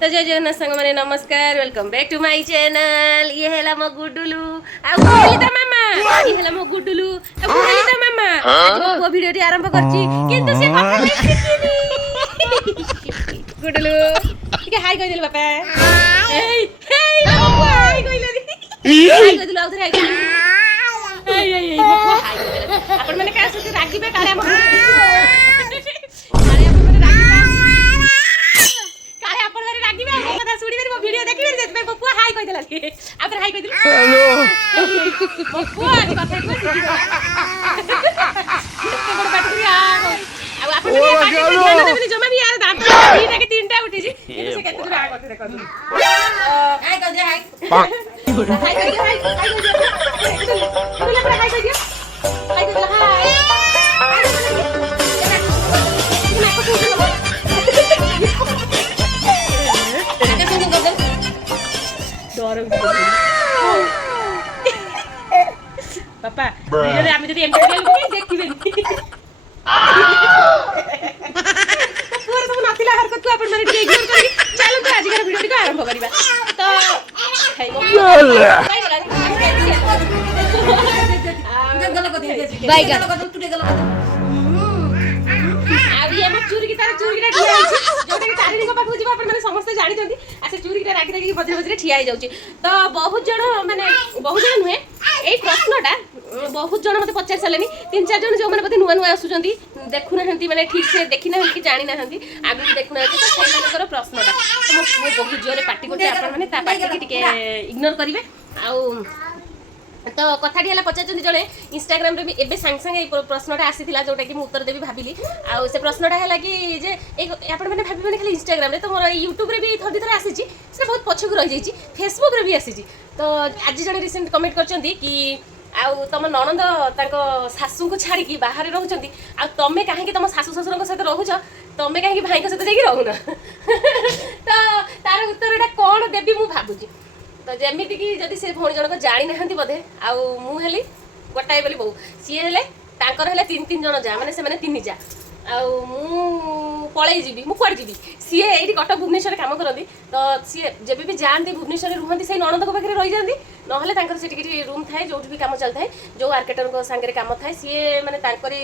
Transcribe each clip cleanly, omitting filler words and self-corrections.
तो जय जगन्नाथ सांग मैंने नमस्कार welcome back to my channel. ये है मो गुडुलू आ गुडुलिता मामा, ये है मो गुडुलू आ गुडुलिता मामा। आज मो वीडियो टी आरंभ करछि किंतु से कथा नै शिखिनी। गुडुलू ठीक है हाय कह दिल बापा। हे हे बाबा हाय कइला दी हाय कह दिल आउथरे हाय कइला हे हे बाबा हाय कह दिल आपण माने का सते राखिबे काळे हम वीडियो देखि बेर जेत बप्पू हाय कहि देला आपर हाय कहि दिल हेलो बप्पू आज कथा को सिखि एते बड़ बात करी आ आपण ध्यान देबनी जमा भी यार दांत दीटा के तीनटा उठी जी से केते दूर आ करते देखो हाय कह दे हाय हाय कह दे हाय कह दे बोला पर हाय कह दे हाय कह दे पापा वीडियो रे आमी जदी एमटी गेल देखिबेनी पूरा सब नातिला हरकत को अपन माने टे इग्नोर करी चलो तो आज का वीडियो को आरंभ करिबा तो हाय गो गल को दे बाय गल को टुटे गल को आबी हम चूरी की तार चूरी की ठिया होची जोटे की तारिणी को पाखु जीवा अपन माने समस्त जानि जंदी अच्छा चूरी की राखी राखी बजरे बजरे ठिया हो जाउची तो बहुत जण माने बहुत जण नुहे ए प्रश्नटा बहुत जण मते पचार सालेनी तीन चार जण जो माने पते नुवा नुवा आसुचंदी देखु नाहंती माने ठीक से देखि नाहंती कि जानि नाहंती आगु देखु नाहंती तो से मानकर प्रश्नटा तो मो बहुत जोरे पार्टी कोटे अपन माने ता पार्टी की टिके इग्नोर करिवे आ तो कथाटी है पचार जड़े इंस्टाग्राम रे भी एबे सांग सांग प्रश्नटा आसीथिला जोटा कि मु उत्तर देबी भाबिली आ से प्रश्नटा है कि जे आपण माने भाबी माने खाली इंस्टाग्राम रे तो मोर यूट्यूब रे भी थोड़ी थोड़ा आसी छी से बहुत पछक रहि जाई छी फेसबुक रे भी आसी छी तो आज जड़े रिसेंट कमेंट करचंदी कि आउ तम ननंद ताको सासू को छाड़ी की बाहर रहउचंदी आ तमे काहे कि तम सासू ससुर को साथ रहउछ तमे काहे कि भाई को साथ जाई रहउना तो तार उत्तरटा कोन देबी मु भाबुची तो जमीती कि जदि से भौणी जनक जानी नाहंती बोधे आउ मु हेली गोटाए बोली बहु सी हेले तांकर हेले तीन तीन जन जा माने से माने तीन जा आउ मु पळै जीबी मु कुआड जीबी सी एठी कटक भुवनेश्वर काम करती तो सी जेबे भी जानती भुवनेश्वर रुहंती से ननद को पाखे रही जाती नहले तांकर से टिके रूम थाए जोठी भी काम चलता है जो आर्किटेक्टर को संगे काम थाए सी माने तांकरी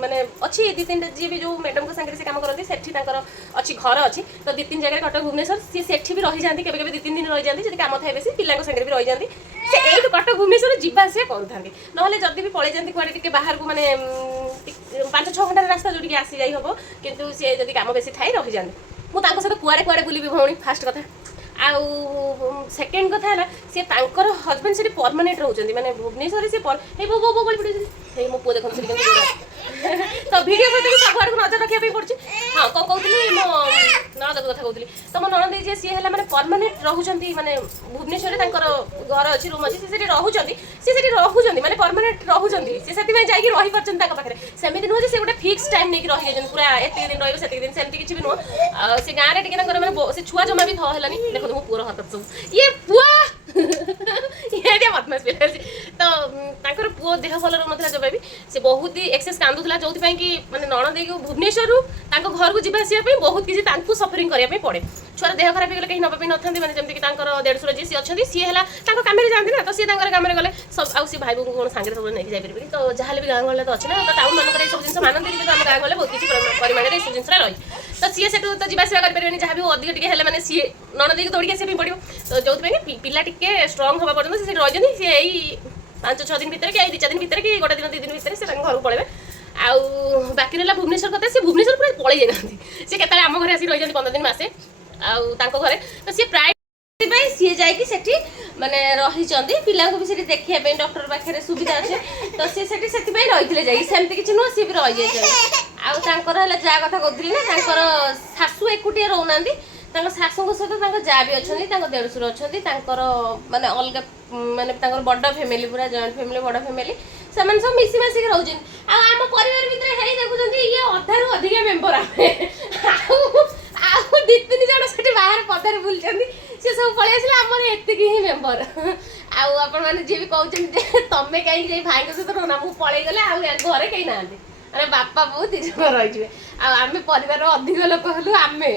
माने अच्छी दी तीन जी भी जो मैडम को संगे से काम करती सेठी तांकर अच्छी घर अच्छी तो दी तीन जगह कटक भुवनेश्वर सी सेठी भी रही जाती केबे केबे दी तीन दिन रही जाती जदि काम थाए बेसी पिल्ला को संगे भी रही जाती से एठी कटक भुवनेश्वर जीवा से करथांती नहले जदि भी पळै जाती कुआडे टिके बाहर को माने 5-6 घंटा रास्ता जोटी आसी जाई हबो किंतु से जदि काम बेसी थाई रही जाती मु तांको साथ कुआडे कुआडे बुलिबी भौणी फास्ट कथा आउ सेकेंड कथा है सी तांकर हजबैंड से परमानेंट रहउचंदी माने भुवनेश्वर से पर हे बो बो बो गଳି पड़ी हे मो पो देखन से तो वीडियो सहित भी सब आड़ नजर रखिया पड़छ हां को कहतली मो ननद कथा कहतली तो मो ननद जे सी हैला माने परमानेंट रहउचंदी माने भुवनेश्वर तांकर घर अछि रूम अछि से रहउचंदी माने परमानेंट रहउचंदी से सेति में जाई रही परचंदी ताका पाखरे सेमिति नो जे से गोटे फिक्स टाइम नेकी रही जाजन पूरा एते दिन रहइबे सेति दिन सेमति किछि भी नो से गारे टिके तांकर माने से छुआ जमा भी थ हेलानी देखो मो पूरा हरकत सब ये पुआ ये दे मत मत तो तांकर पुओ देह भल रहनथला जबे भी से बहुत ही एक्सेस कांदुथला जोथि पई कि माने ननद देके भुवनेश्वर रु तांको घर को जिबा आसिया पई बहुत किछि तांको सफरिंग करिया पई पड़े छुआर देह खराब गेले कहि नबा पई नथांती माने जेमति कि तांकर देढसुर जे सी अछंती सी हैला तांको कामे रे जानती ना तो सी तांकर कामे रे गले सब आउ सी भाई को कोन संगे सब नै जाई परबे तो जहाले भी गांव गले तो अछि ना तो टाउन मन करे सब जिंस मानन कि हम गांव गले बहुत किछि परिमाण रे सब जिंस रही तो सी सेटु तो जिबा सेवा कर परबेनी जहा भी अधिक टिके हेले माने सी ननद देके दौड़ी आसे पई पड़ियो तो जोथि पई कि पिल्ला टिके स्ट्रांग होबा पर्यंत से रही जंदी से एई 5-6 दिन भीतर कि 2-4 दिन भीतर कि गोटे दिन 2 दिन भीतर से घर को पळेबे आउ बाकी रहला भुवनेश्वर कथा से भुवनेश्वर पूरा पळै जानांती से केतले हम घरे आसी रही जंदी 15 दिन मासे आउ तांको घरे तो से प्राय भाई सी जाई कि सेठी माने रही चंदी पिला को भी सेठी देखिया पे डॉक्टर पाखरे सुविधा अछि तो से सेठी सेति पई रहिथिले जाई सेमति किछि नो सी भी रहि जाई आउ तांकर हला जा कथा कहथि ना तांकर सासु एकुटिया रहउनांदी तांकर सासु को सहित तांकर जा भी अछंदी तांकर देढसुर अछंदी तांकर माने अलग माने तांकर बड्डा फैमिली पूरा जॉइंट फैमिली बड़ा फैमिली समान सब मिसी मासी के रहउजिन आ हम परिवार भीतर हेई देखुचंदी ये अधारु अधिक मेंबर आमे आ दी तीन जण सेठी बाहर पदार बुलचंदी से सब पळै आसिला हमर एत्ते की ही मेंबर आ आपण माने जे भी कहउचंदी तमे काई जे भाई को सहित रहना मु पळै गले आ घरे कई नांदी ମାନେ ବାପା ବୋଉ 3 ଜଣ ରହିଯିବେ ଆଉ ଆମେ ପରିବାରର ଅଧିକ ଲୋକ ହେଲୁ ଆମେ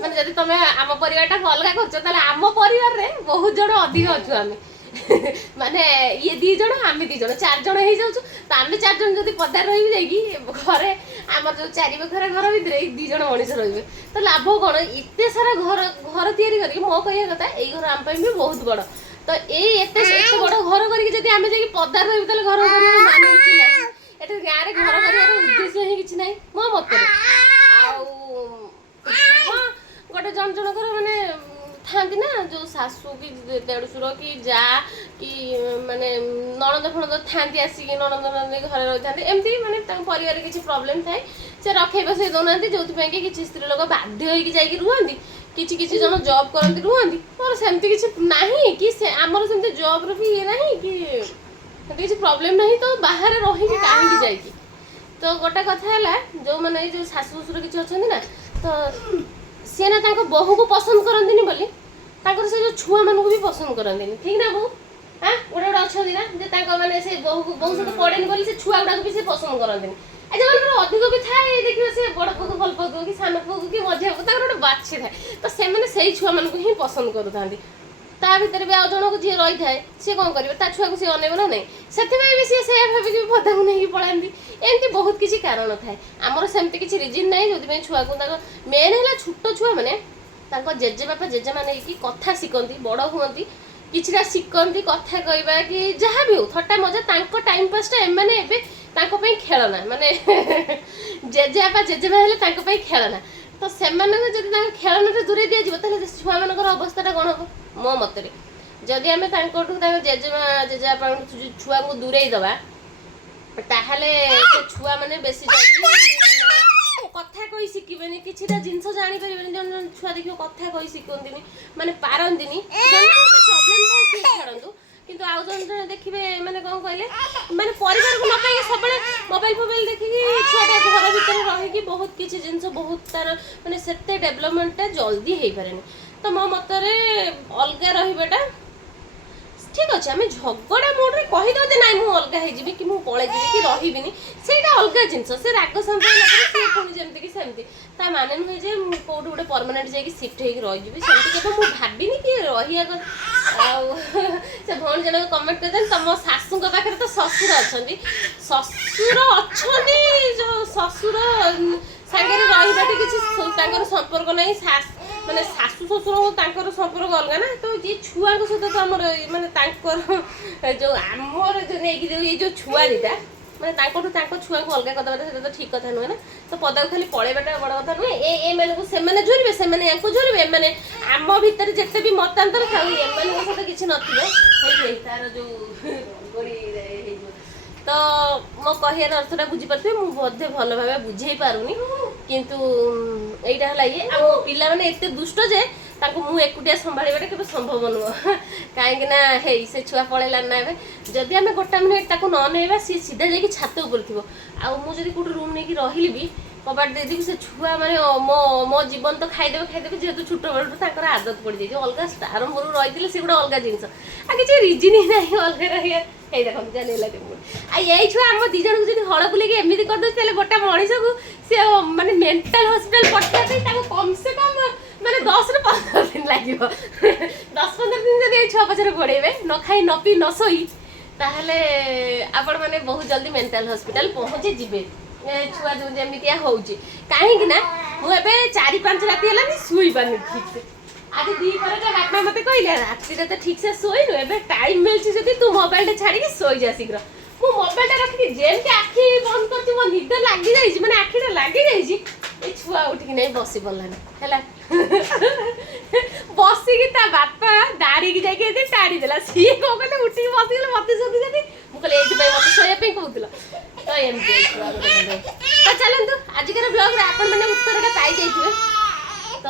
ମାନେ ଯଦି ତମେ ଆମ ପରିବାରଟାକୁ ଅଲଗା କରୁଛ ତାହେଲେ ଆମ ପରିବାରରେ ବହୁତ ଜଣ ଅଧିକ ଅଛୁ ଆମେ ମାନେ ଇଏ 2 ଜଣ ଆମେ 2 ଜଣ 4 ଜଣ ହେଇଯାଉଛୁ ତ ଆମେ 4 ଜଣ ଯଦି ପଦାରେ ରହିବି ଯାଇକି ଘରେ ଆମର ଯୋଉ 4 ବଖରା ଘର ଭିତରେ 2 ଜଣ ମଣିଷ ରହିବେ ତ ଲାଭ କଣ ଏତେ ସାରା ଘର ତିଆରି କରିକି ମୋ କହିବା କଥା ଏଇ ଘର ଆମ ପାଇଁ ବି ବହୁତ ବଡ଼ ତ ଏଇ ଏତେ ବଡ଼ ଘର କରିକି ଯଦି ଆମେ ଯାଇକି ପଦାରେ ରହିବୁ ତାହେଲେ ଘର କରିବାର ମାନେ କିଛି ନାହିଁ ଏଠି ଗାଁରେ ଘର କରିବାର ଉଦ୍ଦେଶ୍ୟ ହିଁ କିଛି ନାହିଁ ମୋ ମତରେ ଆଉ ହଁ ଗୋଟେ ଜଣଙ୍କର ମାନେ ଥାନ୍ତି ନା ଯୋଉ ଶାଶୁ କି ଦେଢଶୁର କି ଯା କି ମାନେ ନଣନ୍ଦ ଫଣନ୍ଦ ଥାନ୍ତି ଆସିକି ନଣନ୍ଦ ଘରେ ରହିଥାନ୍ତି ଏମିତି ମାନେ ତାଙ୍କ ପରିବାରରେ କିଛି ପ୍ରୋବ୍ଲେମ୍ ଥାଏ ସେ ରଖେଇ ବସେଇ ଦେଉନାହାନ୍ତି ଯୋଉଥିପାଇଁ କି କିଛି ସ୍ତ୍ରୀ ଲୋକ ବାଧ୍ୟ ହେଇକି ଯାଇକି ରୁହନ୍ତି କିଛି ଜଣ ଜବ୍ କରନ୍ତି ରୁହନ୍ତି ମୋର ସେମିତି କିଛି ନାହିଁ କି ସେ ଆମର ସେମିତି ଜବ୍ର ବି ଇଏ ନାହିଁ କି ସେମିତି କିଛି ପ୍ରୋବ୍ଲେମ୍ ନାହିଁ ତ ବାହାରେ ରହିକି କାହିଁକି ଯାଇକି ତ ଗୋଟେ କଥା ହେଲା ଯୋଉମାନେ ଏଇ ଯୋଉ ଶାଶୁ ଶ୍ୱଶୁର କିଛି ଅଛନ୍ତି ନା ତ ସିଏ ନା ତାଙ୍କ ବୋହୂକୁ ପସନ୍ଦ କରନ୍ତିନି ବୋଲି ତାଙ୍କର ସେ ଯୋଉ ଛୁଆମାନଙ୍କୁ ବି ପସନ୍ଦ କରନ୍ତିନି ଠିକ୍ ନା ବୋଉ ଗୋଟେ ଅଛନ୍ତି ନା ଯେ ତାଙ୍କ ମାନେ ସେ ବୋହୁ ସହିତ ପଡ଼େନି ବୋଲି ସେ ଛୁଆ ଗୁଡ଼ାକୁ ବି ସେ ପସନ୍ଦ କରନ୍ତିନି ଆଉ ଯୋଉମାନଙ୍କର ଅଧିକ ବି ଥାଏ ଦେଖିବ ସେ ବଡ଼ ପୁଅକୁ ଭଲ ପାଉଥିବ କି ସାନ ପୁଅକୁ କି ମଝିଆ ପୁଅ ତାଙ୍କର ଗୋଟେ ବାଛି ଥାଏ ତ ସେମାନେ ସେଇ ଛୁଆମାନଙ୍କୁ ହିଁ ପସନ୍ଦ କରୁଥାନ୍ତି ତା ଭିତରେ ବି ଆଉ ଜଣକୁ ଯିଏ ରହିଥାଏ ସିଏ କ'ଣ କରିବ ତା ଛୁଆକୁ ସିଏ ଅନେଇବ ନା ନାହିଁ ସେଥିପାଇଁ ବି ସିଏ ସେଇଆ ଭାବିକି ବି ପଦାକୁ ନେଇକି ପଳାନ୍ତି ଏମିତି ବହୁତ କିଛି କାରଣ ଥାଏ ଆମର ସେମିତି କିଛି ରିଜିନ୍ ନାହିଁ ଯୋଉଥିପାଇଁ ଛୁଆକୁ ତାଙ୍କ ମେନ୍ ହେଲା ଛୋଟ ଛୁଆମାନେ ତାଙ୍କ ଜେଜେବାପା ଜେଜେମା ନେଇକି କଥା ଶିଖନ୍ତି ବଡ଼ ହୁଅନ୍ତି କିଛିଟା ଶିଖନ୍ତି କଥା କହିବା କି ଯାହା ବି ହଉ ଥଟ୍ଟା ମଜା ତାଙ୍କ ଟାଇମ୍ ପାସ୍ଟା ଏମାନେ ଏବେ ତାଙ୍କ ପାଇଁ ଖେଳନା ମାନେ ଜେଜେବାପା ଜେଜେମା ହେଲେ ତାଙ୍କ ପାଇଁ ଖେଳନା ତ ସେମାନଙ୍କୁ ଯଦି ତାଙ୍କ ଖେଳନାଟା ଦୂରେଇ ଦିଆଯିବ ତାହେଲେ ଛୁଆମାନଙ୍କର ଅବସ୍ଥାଟା କ'ଣ ହେବ ମୋ ମତରେ ଯଦି ଆମେ ତାଙ୍କଠୁ ତାଙ୍କ ଜେଜେମା ଜେଜେବାପାଙ୍କଠୁ ଛୁଆଙ୍କୁ ଦୂରେଇ ଦେବା ତାହେଲେ ସେ ଛୁଆମାନେ ବେଶୀ କଥା କହି ଶିଖିବେନି କିଛିଟା ଜିନିଷ ଜାଣିପାରିବେନି ଜଣେ ଜଣେ ଛୁଆ ଦେଖିବ କଥା କହି ଶିଖନ୍ତିନି ମାନେ ପାରନ୍ତିନି ପ୍ରୋବ୍ଲେମ୍ ଥାଏ ସିଏ ଛାଡ଼ନ୍ତୁ କିନ୍ତୁ ଆଉ ଜଣେ ଜଣେ ଦେଖିବେ ମାନେ କ'ଣ କହିଲେ ମାନେ ପରିବାରକୁ ନ ପାଇକି ସବୁବେଳେ ମୋବାଇଲ ଫୋବାଇଲ ଦେଖିକି ଛୁଆଟା ଘର ଭିତରେ ରହିକି ବହୁତ କିଛି ଜିନିଷ ବହୁତ ତାର ମାନେ ସେତେ ଡେଭଲପମେଣ୍ଟଟା ଜଲ୍ଦି ହେଇପାରେନି ତ ମୋ ମତରେ ଅଲଗା ରହିବାଟା ଠିକ୍ ଅଛି ଆମେ ଝଗଡ଼ା ମୋଡ଼ରେ କହିଦେଉ ଯେ ନାଇଁ ମୁଁ ଅଲଗା ହେଇଯିବି କି ମୁଁ ପଳେଇଯିବି କି ରହିବିନି ସେଇଟା ଅଲଗା ଜିନିଷ ସେ ରାଗ ଶାନ୍ତ ହେଲା ପରେ ସିଏ ପୁଣି ଯେମିତି କି ସେମିତି ତା ମାନେ ନୁହେଁ ଯେ ମୁଁ କେଉଁଠି ଗୋଟେ ପରମାନେଣ୍ଟ ଯାଇକି ସିଫ୍ଟ ହେଇକି ରହିଯିବି ସେମିତି କେବେ ମୁଁ ଭାବିନି କି ରହିବା କଥା ଆଉ ସେ ଭଉଣୀ ଜଣକ କମେଣ୍ଟ କରିଦେଲେ ତମ ଶାଶୁଙ୍କ ପାଖରେ ତ ଶ୍ୱଶୁର ଅଛନ୍ତି ଯୋଉ ଶ୍ୱଶୁର ସାଙ୍ଗରେ ରହିବାଟା କିଛି ତାଙ୍କର ସମ୍ପର୍କ ନାହିଁ ମାନେ ଶାଶୁ ଶ୍ୱଶୁର ତାଙ୍କର ସମ୍ପର୍କ ଅଲଗା ନା ତ ଯିଏ ଛୁଆଙ୍କ ସହିତ ତ ଆମର ମାନେ ତାଙ୍କର ଯୋଉ ଆମର ଯୋଉ ନେଇକି ଯୋଉ ଏଇ ଯୋଉ ଛୁଆ ଦିଟା ମାନେ ତାଙ୍କଠୁ ତାଙ୍କ ଛୁଆଙ୍କୁ ଅଲଗା କଥାବାର୍ତ୍ତା ସେଟା ତ ଠିକ୍ କଥା ନୁହେଁ ନା ତ ପଦାକୁ ଖାଲି ପଳେଇବାଟା ବଡ଼ କଥା ନୁହେଁ ଏମାନଙ୍କୁ ସେମାନେ ଝୁରିବେ ସେମାନେ ୟାଙ୍କୁ ଝୁରିବେ ଏମାନେ ଆମ ଭିତରେ ଯେତେ ବି ମତାନ୍ତର ଥାଉ ଏମାନଙ୍କ ସହିତ କିଛି ନଥିବ ହେଇ ତାର ଯୋଉ ହେଇଯିବ ତ ମୋ କହିବାର ଅର୍ଥଟା ବୁଝିପାରୁଥିବେ ମୁଁ ବୋଧେ ଭଲ ଭାବେ ବୁଝେଇ ପାରୁନି କିନ୍ତୁ ଏଇଟା ହେଲା ଇଏ ଆଉ ପିଲାମାନେ ଏତେ ଦୁଷ୍ଟ ଯେ ତାଙ୍କୁ ମୁଁ ଏକୁଟିଆ ସମ୍ଭାଳିବାଟା କେବେ ସମ୍ଭବ ନୁହଁ କାହିଁକି ନା ହେଇ ସେ ଛୁଆ ପଳେଇଲାନି ନା ଏବେ ଯଦି ଆମେ ଗୋଟେ ମିନିଟ୍ ତାକୁ ନ ନେଇବା ସିଏ ସିଧା ଯାଇକି ଛାତ ଉପରେ ଥିବ ଆଉ ମୁଁ ଯଦି କୋଉଠି ରୁମ୍ ନେଇକି ରହିଲି ବି କବାଟ ଦେଇଦେବି ସେ ଛୁଆ ମାନେ ମୋ ଜୀବନ ତ ଖାଇଦେବେ ଯେହେତୁ ଛୋଟବେଳଠୁ ତାଙ୍କର ଆଦତ ପଡ଼ିଯାଇଛି ଅଲଗା ଆରମ୍ଭରୁ ରହିଥିଲେ ସେ ଗୋଟେ ଅଲଗା ଜିନିଷ ଆଉ କିଛି ରିଜିନ୍ ହିଁ ନାହିଁ ଅଲଗା ରହିବା ଏଇ ଦେଖନ୍ତୁ ଜାଣିଲା କେମିତି ଆଉ ଏଇ ଛୁଆ ଆମ 2 ଜଣଙ୍କୁ ଯଦି ହଳ ବୁଲେଇକି ଏମିତି କରିଦେଉଛି ତାହେଲେ ଗୋଟେ ମଣିଷକୁ ସେ ମାନେ ମେଣ୍ଟାଲ ହସ୍ପିଟାଲ ପଠେଇବା ପାଇଁ ତାକୁ କମ୍ ସେ କମ୍ ମାନେ 10 ରୁ 15 ଦିନ ଲାଗିବ 10-15 ଦିନ ଯଦି ଏଇ ଛୁଆ ପଛରେ ଗୋଡ଼େଇବେ ନ ଖାଇ ନ ପିଇ ନ ଶୋଇ ତାହେଲେ ଆପଣମାନେ ବହୁତ ଜଲ୍ଦି ମେଣ୍ଟାଲ ହସ୍ପିଟାଲ ପହଞ୍ଚି ଯିବେ ଛୁଆ ଯୋଉ ଯେମିତିଆ ହେଉଛି କାହିଁକି ନା ମୁଁ ଏବେ 4-5 ରାତି ହେଲାନି ଶୋଇପାରୁନି ଠିକ୍ ସେ ଆଜି 2 ପରେ ବାପା ମୋତେ କହିଲେ ରାତିରେ ତ ଠିକ୍ ସେ ଶୋଇନୁ ଏବେ ଟାଇମ୍ ମିଳୁଛି ଯଦି ତୁ ମୋବାଇଲଟା ଛାଡ଼ିକି ଶୋଇଯା ଶୀଘ୍ର ମୁଁ ମୋବାଇଲଟା ରଖିକି ଯେମିତି ଆଖି ବନ୍ଦ କରିଛି ମୋ ନିଦ ଲାଗିଯାଇଛି ମାନେ ଆଖିଟା ଲାଗିଯାଇଛି ଏ ଛୁଆ ଉଠିକି ନେଇ ବସି ପଡ଼ିଲାନି ହେଲା ବସିକି ତା ବାପା ଦାଡ଼ିକି ଯାଇକି ଏଠି ଟାଣିଦେଲା ସିଏ କ'ଣ କଲେ ଉଠିକି ବସିଗଲେ ମୋତେ ଶୋଧୁଛନ୍ତି ମୁଁ କହିଲି ଏଇଥିପାଇଁ ମୋତେ ଶୋଇବା ପାଇଁ କହୁଥିଲ ତ ଏମିତି ତ ଚାଲନ୍ତୁ ଆଜିକାର ବ୍ଲଗ୍ରେ ଆପଣମାନେ ଉତ୍ତରଟା ପାଇଯାଇଥିବେ ତ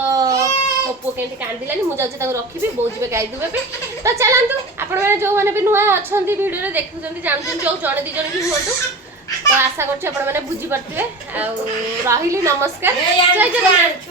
ମୋ ପୁଅ କେମିତି କାନ୍ଦିଲାନି ମୁଁ ଯାଉଛି ତାକୁ ରଖିବି ବୋଉ ଯିବେ ଗାଈ ଧୋଇବା ପାଇଁ ତ ଚାଲନ୍ତୁ ଆପଣମାନେ ଯେଉଁମାନେ ବି ନୂଆ ଅଛନ୍ତି ଭିଡ଼ିଓରେ ଦେଖୁଛନ୍ତି ଜାଣୁଛନ୍ତି ଯୋଉ ଜଣେ 2 ଜଣ ବି ହୁଅନ୍ତୁ ତ ଆଶା କରୁଛି ଆପଣମାନେ ବୁଝିପାରୁଥିବେ ଆଉ ରହିଲି ନମସ୍କାର ଜୟ ଜଗନ୍ନାଥ।